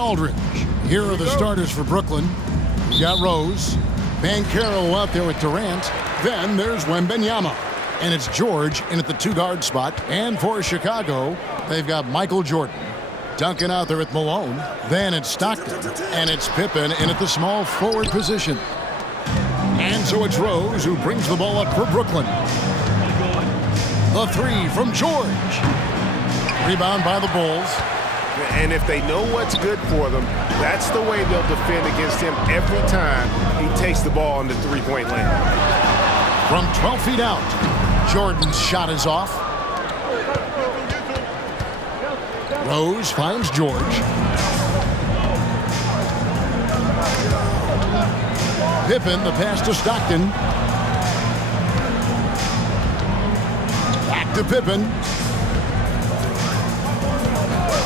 Aldridge. Here are the starters for Brooklyn. You got Rose, Banchero out there with Durant. Then there's Wembanyama. And it's George in at the two-guard spot. And for Chicago, they've got Michael Jordan. Duncan out there at Malone. Then it's Stockton. And it's Pippen in at the small forward position. And so it's Rose who brings the ball up for Brooklyn. The three from George. Rebound by the Bulls. And if they know what's good for them, that's the way they'll defend against him every time he takes the ball in the three-point lane. From 12 feet out, Jordan's shot is off. Rose finds George. Pippen, the pass to Stockton. Back to Pippen.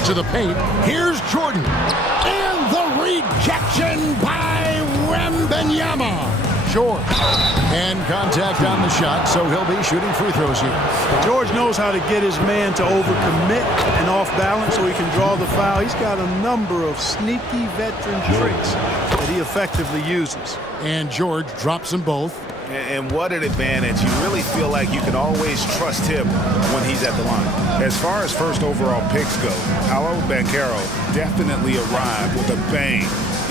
To the paint. Here's Jordan. And the rejection by Wembanyama. George. And contact on the shot, so he'll be shooting free throws here. George knows how to get his man to overcommit and off balance so he can draw the foul. He's got a number of sneaky veteran tricks that he effectively uses. And George drops them both. And what an advantage. You really feel like you can always trust him when he's at the line. As far as first overall picks go, Paolo Banchero definitely arrived with a bang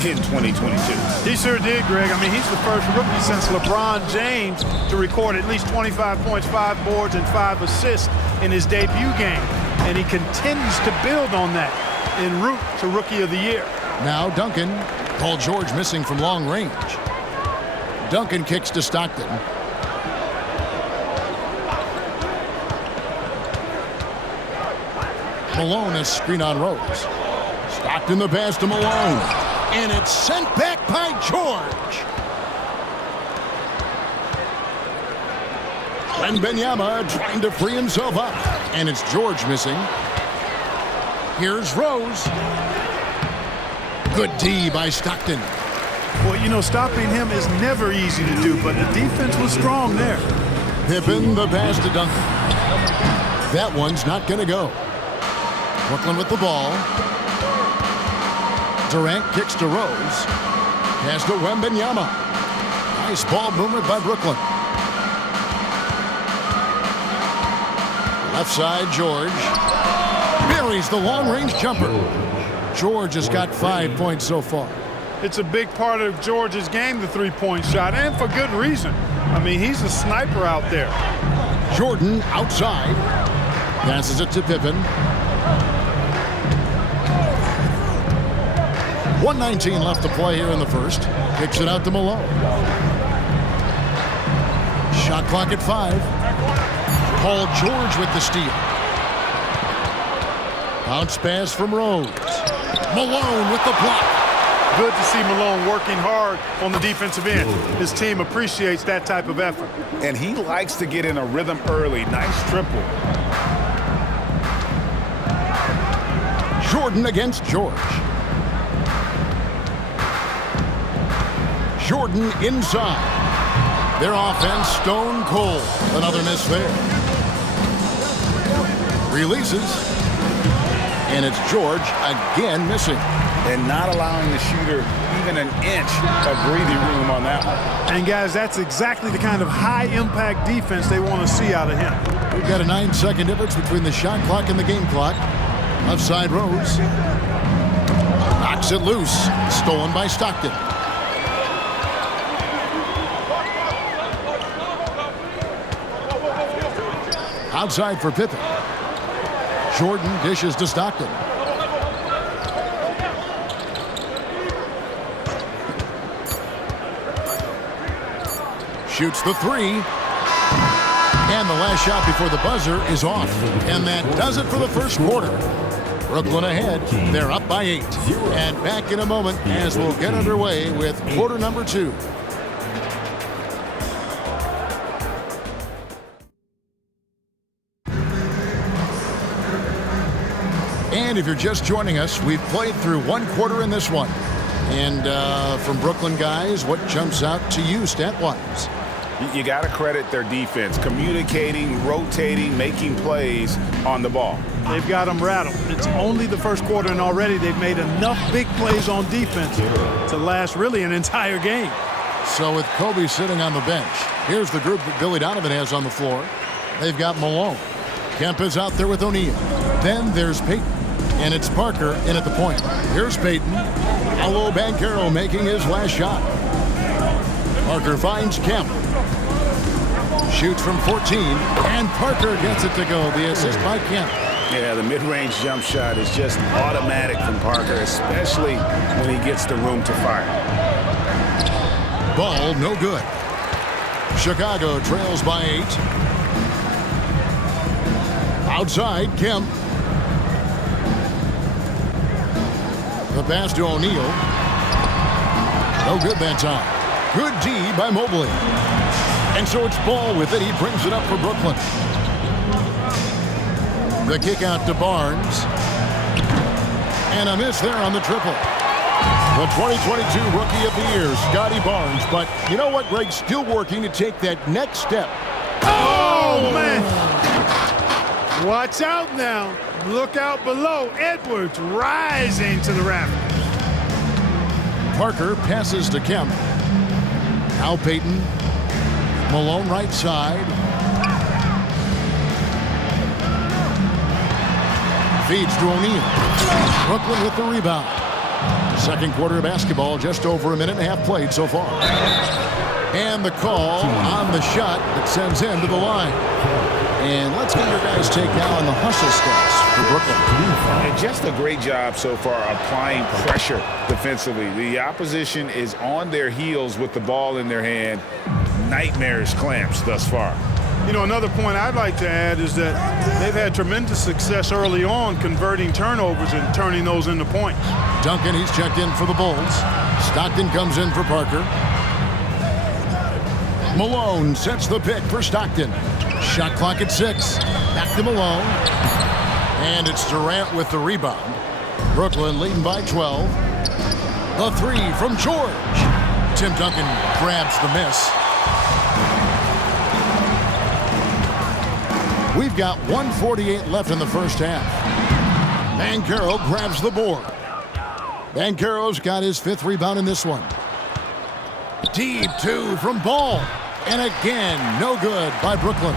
in 2022. He sure did, Greg. I mean, he's the first rookie since LeBron James to record at least 25 points, 5 boards, and 5 assists in his debut game. And he continues to build on that en route to Rookie of the Year. Now Duncan. Paul George missing from long range. Duncan kicks to Stockton. Malone is screen on Rose. Stockton the pass to Malone. And it's sent back by George. Wembanyama trying to free himself up. And it's George missing. Here's Rose. Good D by Stockton. Well, you know, stopping him is never easy to do, but the defense was strong there. Pippen the pass to Duncan. That one's not going to go. Brooklyn with the ball. Durant kicks to Rose. Pass to Wembanyama. Nice ball movement by Brooklyn. Left side, George. Buries the long-range jumper. George has got 5 points so far. It's a big part of George's game, the three-point shot, and for good reason. I mean, he's a sniper out there. Jordan outside. Passes it to Pippen. 1:19 left to play here in the first. Kicks it out to Malone. Shot clock at 5. Paul George with the steal. Bounce pass from Rose. Malone with the block. Good to see Malone working hard on the defensive end. His team appreciates that type of effort. And he likes to get in a rhythm early. Nice triple. Jordan against George. Jordan inside. Their offense stone cold. Another miss there. Releases. And it's George again missing. And not allowing the shooter even an inch of breathing room on that one. And, guys, that's exactly the kind of high-impact defense they want to see out of him. We've got a 9-second difference between the shot clock and the game clock. Left side Rose. Knocks it loose. Stolen by Stockton. Outside for Pippen. Jordan dishes to Stockton. Shoots the three. And the last shot before the buzzer is off. And that does it for the first quarter. Brooklyn ahead. They're up by 8. And back in a moment as we'll get underway with quarter number 2. And if you're just joining us, we've played through one quarter in this one. And from Brooklyn guys, what jumps out to you stat-wise? You got to credit their defense, communicating, rotating, making plays on the ball. They've got them rattled. It's only the first quarter, and already they've made enough big plays on defense to last really an entire game. So with Kobe sitting on the bench, here's the group that Billy Donovan has on the floor. They've got Malone. Kemp is out there with O'Neal. Then there's Payton. And it's Parker in at the point. Here's Payton. Paolo Banchero making his last shot. Parker finds Kemp. Shoots from 14. And Parker gets it to go. The assist by Kemp. Yeah, the mid-range jump shot is just automatic from Parker, especially when he gets the room to fire. Ball no good. Chicago trails by 8. Outside, Kemp. The pass to O'Neal. No good that time. Good D by Mobley. And so it's Ball with it. He brings it up for Brooklyn. The kick out to Barnes. And a miss there on the triple. The 2022 Rookie of the Year, Scotty Barnes. But you know what, Greg? Still working to take that next step. Oh, man. Watch out now. Look out below. Edwards rising to the rafters. Parker passes to Kemp. Now Payton. Malone right side. Feeds to O'Neal. Brooklyn with the rebound. Second quarter of basketball, just over a minute and a half played so far. And the call on the shot that sends him to the line. And let's get your guys' take now on the hustle stats for Brooklyn. And just a great job so far applying pressure defensively. The opposition is on their heels with the ball in their hand. Nightmarish clamps thus far. You know, another point I'd like to add is that they've had tremendous success early on converting turnovers and turning those into points. Duncan, he's checked in for the Bulls. Stockton comes in for Parker. Malone sets the pick for Stockton. Shot clock at 6. Back to Malone. And it's Durant with the rebound. Brooklyn leading by 12. The 3 from George. Tim Duncan grabs the miss. We've got 1:48 left in the first half. Banchero grabs the board. Banchero's got his 5th rebound in this one. Deep 2 from Ball. And again, no good by Brooklyn.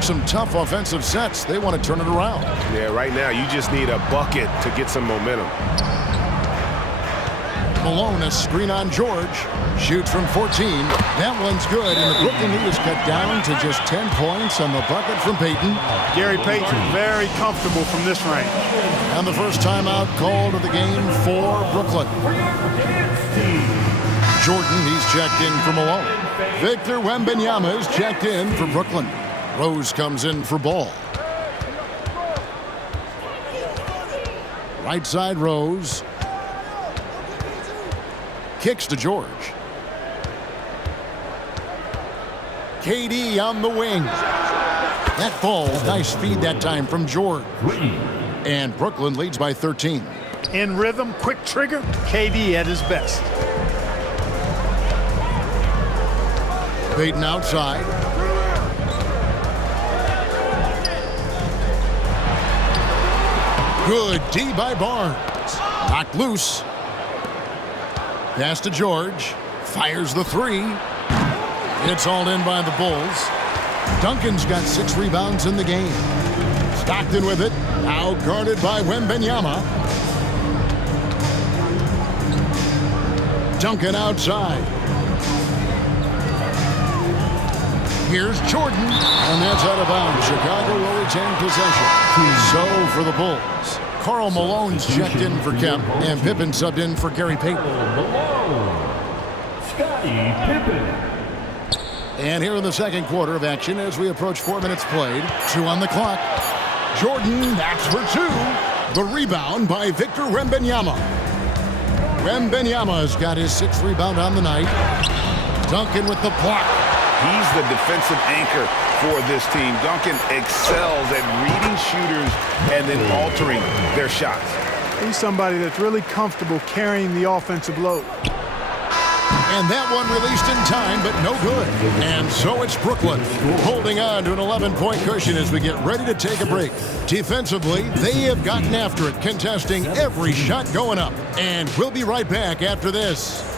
Some tough offensive sets. They want to turn it around. Yeah, right now you just need a bucket to get some momentum. Malone, a screen on George. Shoots from 14. That one's good, and the Brooklyn lead is cut down to just 10 points on the bucket from Payton. Gary Payton very comfortable from this range. And the first timeout called of the game for Brooklyn. Jordan, he's checked in for Malone. Victor Wembanyama is checked in for Brooklyn. Rose comes in for Ball. Right side Rose. Kicks to George. KD on the wing. That ball, nice feed that time from George. And Brooklyn leads by 13. In rhythm, quick trigger, KD at his best. Payton outside. Good D by Barnes. Knocked loose. Pass to George. Fires the 3. It's all in by the Bulls. Duncan's got 6 rebounds in the game. Stockton with it. Now guarded by Wembanyama. Duncan outside. Here's Jordan, and that's out of bounds. Chicago will retain possession. So for the Bulls, Karl Malone's checked in for Kemp, and Pippen subbed in for Gary Payton. Scottie Pippen. And here in the second quarter of action as we approach 4 minutes played. 2 on the clock. Jordan, that's for 2. The rebound by Victor Wembanyama. Wembanyama's got his 6th rebound on the night. Duncan with the block. He's the defensive anchor for this team. Duncan excels at reading shooters and then altering their shots. He's somebody that's really comfortable carrying the offensive load. And that one released in time, but no good. And so it's Brooklyn holding on to an 11-point cushion as we get ready to take a break. Defensively, they have gotten after it, contesting every shot going up. And we'll be right back after this.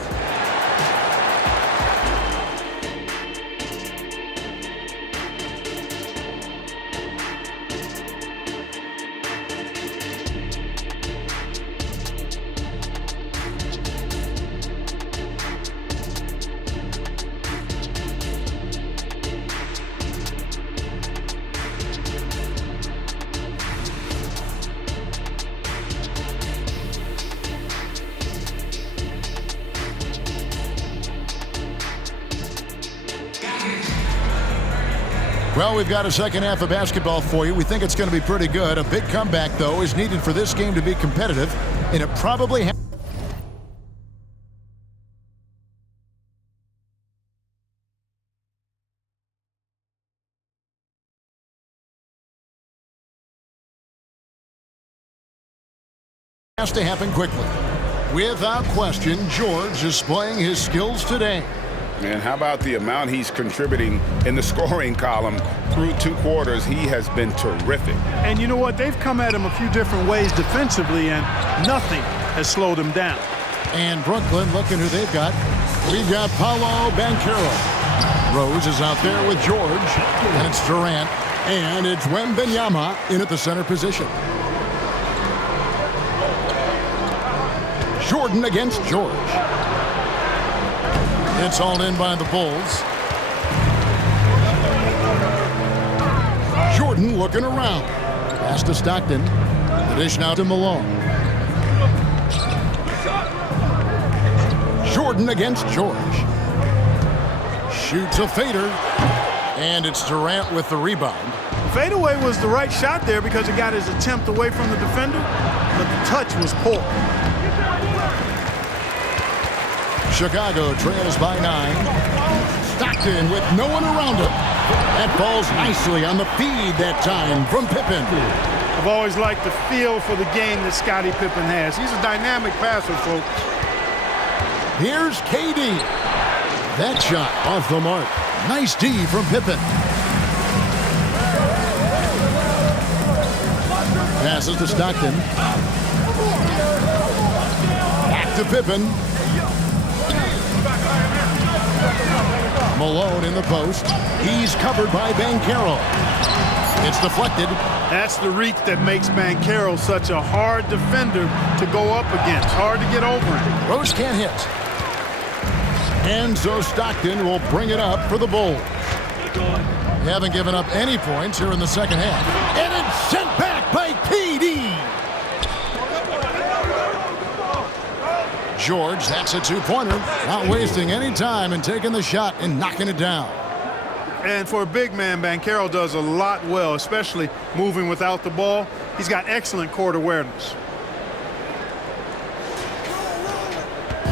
Well, we've got a second half of basketball for you. We think it's going to be pretty good. A big comeback, though, is needed for this game to be competitive, and it probably has to happen quickly. Without question, George is displaying his skills today. And how about the amount he's contributing in the scoring column through 2 quarters? He has been terrific. And you know what? They've come at him a few different ways defensively, and nothing has slowed him down. And Brooklyn, looking who they've got. We've got Paolo Banchero. Rose is out there with George, and it's Durant, and it's Wembanyama in at the center position. Jordan against George. It's all in by the Bulls. Jordan looking around. Pass to Stockton. The dish now to Malone. Jordan against George. Shoots a fader. And it's Durant with the rebound. Fadeaway was the right shot there because it got his attempt away from the defender, but the touch was poor. Chicago trails by 9. Stockton with no one around him. That falls nicely on the feed that time from Pippen. I've always liked the feel for the game that Scottie Pippen has. He's a dynamic passer, folks. Here's KD. That shot off the mark. Nice D from Pippen. Passes to Stockton. Back to Pippen. Malone in the post. He's covered by Banchero. It's deflected. That's the reach that makes Banchero such a hard defender to go up against. Hard to get over him. Rose can't hit. And so Stockton will bring it up for the Bulls. They haven't given up any points here in the second half. And it's sent back by KD. George, that's a 2-pointer. Not wasting any time and taking the shot and knocking it down. And for a big man, Banchero does a lot well, especially moving without the ball. He's got excellent court awareness.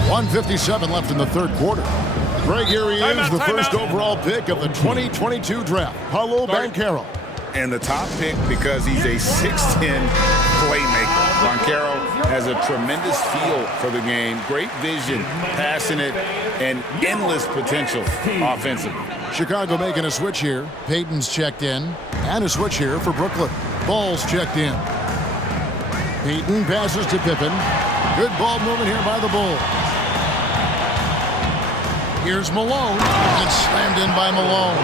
1:57 left in the third quarter. Greg, here he is, the first overall pick of the 2022 draft, Paolo Banchero. And the top pick because he's a 6'10 playmaker. Banchero has a tremendous feel for the game, great vision, passing it, and endless potential offensively. Chicago making a switch here. Payton's checked in. And a switch here for Brooklyn. Ball's checked in. Payton passes to Pippen. Good ball movement here by the Bulls. Here's Malone. And slammed in by Malone.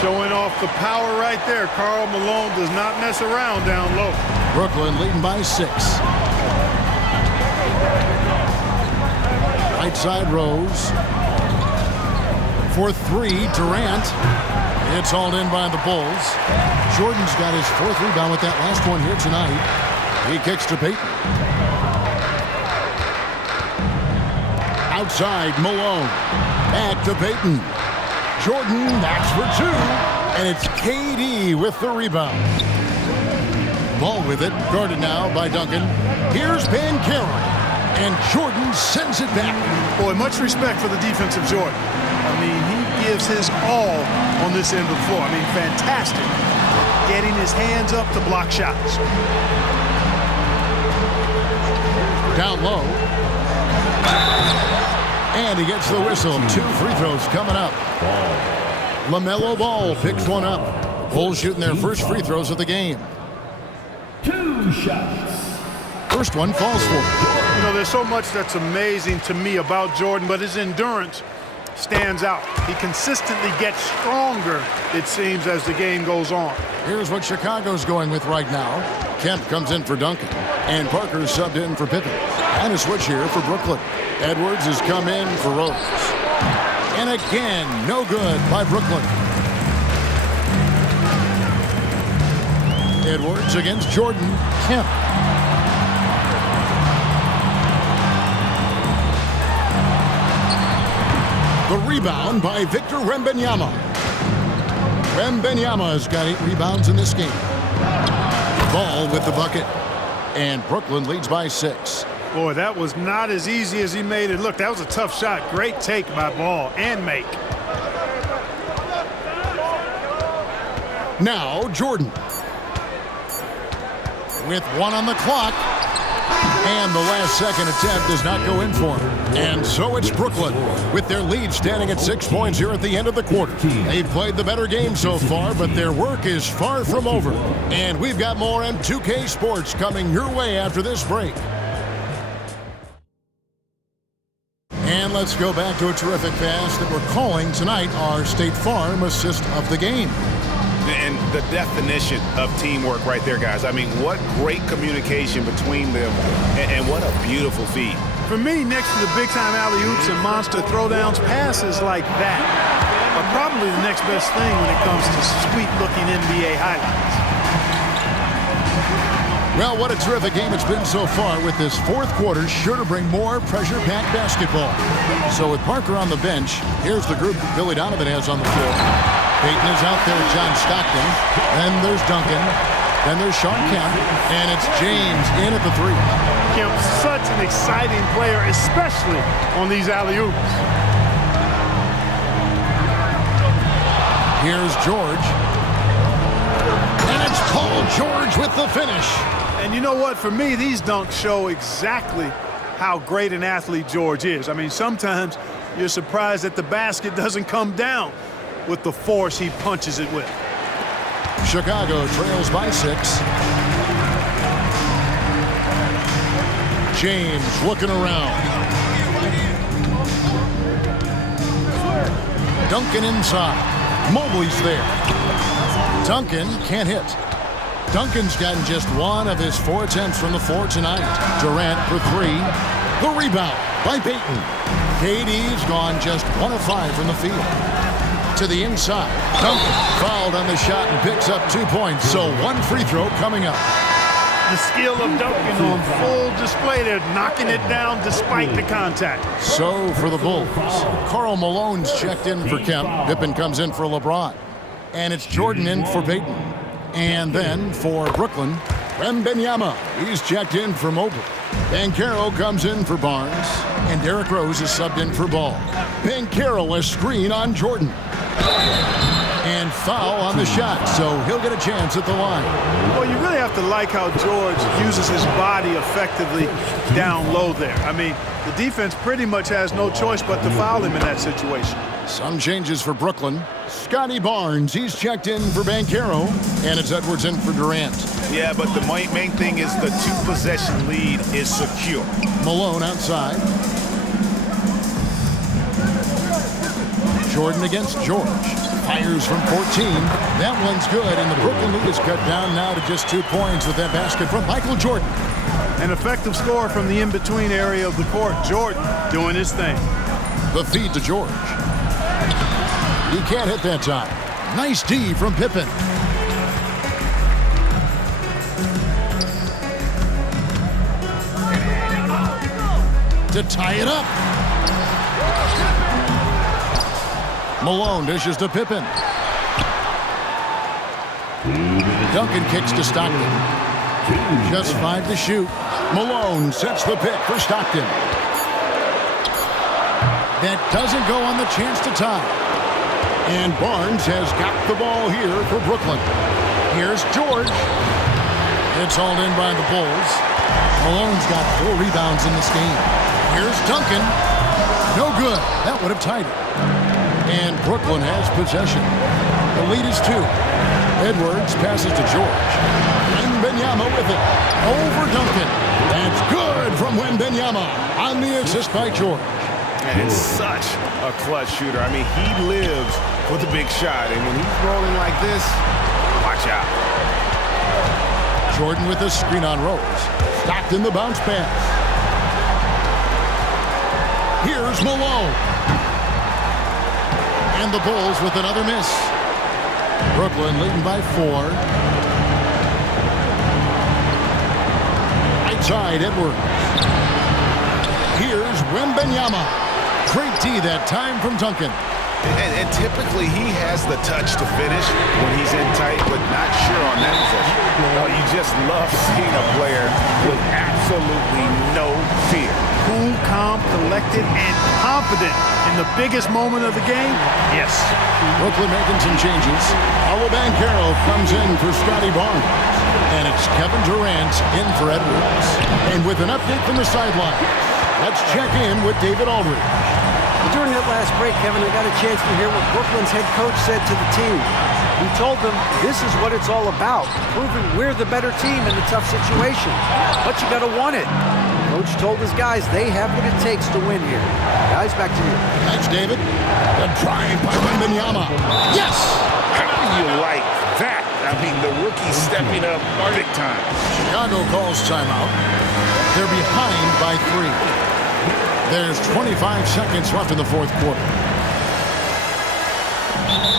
Showing off the power right there. Karl Malone does not mess around down low. Brooklyn leading by 6. Right side Rose. For 3, Durant. It's hauled in by the Bulls. Jordan's got his 4th rebound with that last one here tonight. He kicks to Payton. Outside, Malone. Back to Payton. Jordan backs for 2. And it's KD with the rebound. Ball with it. Guarded now by Duncan. Here's Banchero. And Jordan sends it back. Boy, much respect for the defensive Jordan. I mean, he gives his all on this end of the floor. I mean, fantastic. Getting his hands up to block shots. Down low. And he gets the whistle. 2 free throws coming up. LaMelo Ball picks one up. Bulls shooting their first free throws of the game. 2 shots. First one falls for him. You know, there's so much that's amazing to me about Jordan, but his endurance stands out. He consistently gets stronger, it seems, as the game goes on. Here's what Chicago's going with right now. Kemp comes in for Duncan, and Parker's subbed in for Pippen. And a switch here for Brooklyn. Edwards has come in for Rose. And again, no good by Brooklyn. Edwards against Jordan. Kemp. The rebound by Victor Wembanyama. Wembanyama has got 8 rebounds in this game. Ball with the bucket. And Brooklyn leads by 6. Boy, that was not as easy as he made it look. That was a tough shot. Great take by Ball and make. Now Jordan. With 1 on the clock. And the last second attempt does not go in for him. And so it's Brooklyn with their lead standing at 6 points here at the end of the quarter. They've played the better game so far, but their work is far from over. And we've got more M2K Sports coming your way after this break. And let's go back to a terrific pass that we're calling tonight our State Farm assist of the game. And the definition of teamwork right there, guys. I mean, what great communication between them, and what a beautiful feed. For me, next to the big-time alley-oops and monster throwdowns, passes like that are probably the next best thing when it comes to sweet-looking NBA highlights. Well, what a terrific game it's been so far, with this fourth quarter sure to bring more pressure-packed basketball. So with Parker on the bench, here's the group that Billy Donovan has on the floor. Payton is out there with John Stockton. Then there's Duncan. Then there's Shawn Kemp. And it's James in at the 3. Kemp, such an exciting player, especially on these alley-oops. Here's George. And it's Paul George with the finish. And you know what? For me, these dunks show exactly how great an athlete George is. I mean, sometimes you're surprised that the basket doesn't come down with the force he punches it with. Chicago trails by 6. James looking around. Duncan inside. Mobley's there. Duncan can't hit. Duncan's gotten just 1 of his 4 attempts from the floor tonight. Durant for 3. The rebound by Payton. KD's gone just 1 of 5 from the field. To the inside. Duncan fouled on the shot and picks up 2 points. So 1 free throw coming up. The skill of Duncan on full display there, knocking it down despite the contact. So for the Bulls, Karl Malone's checked in for Kemp. Pippen comes in for LeBron. And it's Jordan in for Payton. And then for Brooklyn, Wembanyama. He's checked in for Mobley. Banchero comes in for Barnes. And Derrick Rose is subbed in for Ball. Banchero a screen on Jordan. And foul on the shot, so he'll get a chance at the line. Well, you really have to like how George uses his body effectively down low there. I mean, the defense pretty much has no choice but to foul him in that situation. Some changes for Brooklyn. Scotty Barnes, he's checked in for Banchero. And it's Edwards in for Durant. Yeah, but the main thing is the 2-possession lead is secure. Malone outside. Jordan against George. Fires from 14. That one's good, and the Brooklyn lead is cut down now to just 2 points with that basket from Michael Jordan. An effective score from the in-between area of the court. Jordan doing his thing. The feed to George. He can't hit that time. Nice D from Pippen. To tie it up. Malone dishes to Pippen. Duncan kicks to Stockton. Just 5 to shoot. Malone sets the pick for Stockton. That doesn't go on the chance to tie. And Barnes has got the ball here for Brooklyn. Here's George. It's hauled in by the Bulls. Malone's got 4 rebounds in this game. Here's Duncan. No good. That would have tied it. And Brooklyn has possession. The lead is 2. Edwards passes to George. Wembanyama with it. Over Duncan. That's good from Wembanyama on the assist by George. And it's such a clutch shooter. I mean, he lives for the big shot. And when he's rolling like this, watch out. Jordan with the screen on Rose. Stockton the bounce pass. Here's Malone. And the Bulls with another miss. Brooklyn leading by 4. Right side, Edwards. Here's Wembanyama. Great D that time from Duncan. And typically he has the touch to finish when he's in tight, but not sure on that possession. Oh, you just love seeing a player with absolutely no fear. Cool, calm, collected, and confident in the biggest moment of the game. Yes. Brooklyn making some changes. Paolo Banchero comes in for Scotty Barnes. And it's Kevin Durant in for Edwards. And with an update from the sideline, let's check in with David Aldridge. During that last break, Kevin, I got a chance to hear what Brooklyn's head coach said to the team. He told them this is what it's all about, proving we're the better team in the tough situations. But you got to want it. Coach told his guys they have what it takes to win here. Guys, back to you. Thanks, David. The drive by Wembanyama. Yes! How do you like that? I mean, the rookie stepping up big time. Chicago calls timeout. They're behind by 3. There's 25 seconds left in the fourth quarter.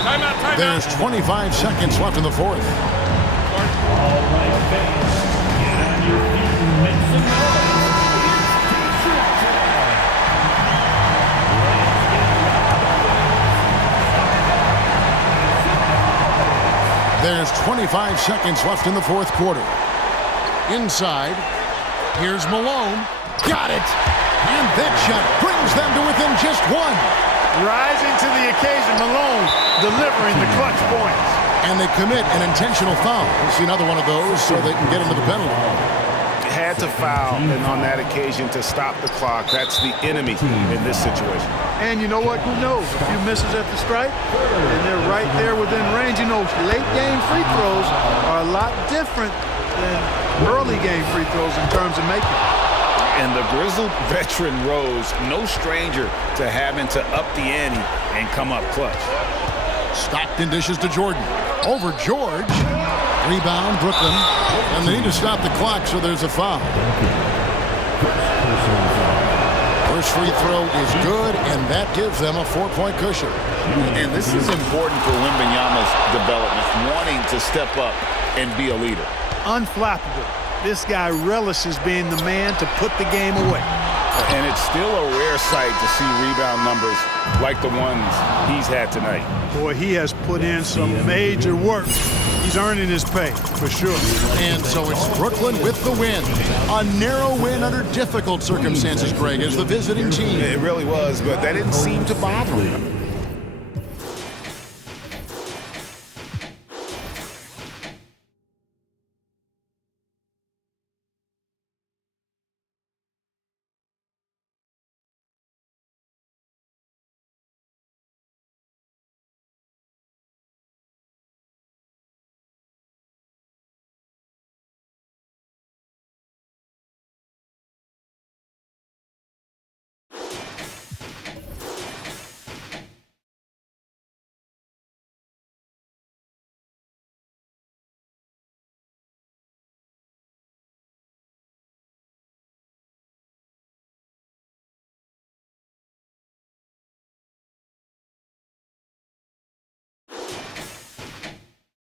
Timeout. There's 25 seconds left in the fourth. All right, fans. Get on your feet and make some noise. It's T-shirt time. There's 25 seconds left in the fourth quarter. Inside, here's Malone. Got it! And that shot brings them to within just 1. Rising to the occasion, Malone delivering the clutch points. And they commit an intentional foul. We'll see another one of those so they can get into the penalty. Had to foul, and on that occasion to stop the clock. That's the enemy in this situation. And you know what? Who knows? A few misses at the stripe, and they're right there within range. You know, late game free throws are a lot different than early game free throws in terms of making. And the grizzled veteran Rose, no stranger to having to up the ante and come up clutch. Stockton dishes to Jordan. Over George. Rebound, Brooklyn. And they need to stop the clock, so there's a foul. First free throw is good, and that gives them a 4-point cushion. And this is important for Wembanyama's development, wanting to step up and be a leader. Unflappable. This guy relishes being the man to put the game away. And it's still a rare sight to see rebound numbers like the ones he's had tonight. Boy, he has put in some major work. He's earning his pay, for sure. And so it's Brooklyn with the win. A narrow win under difficult circumstances, Greg, as the visiting team. It really was, but that didn't seem to bother him.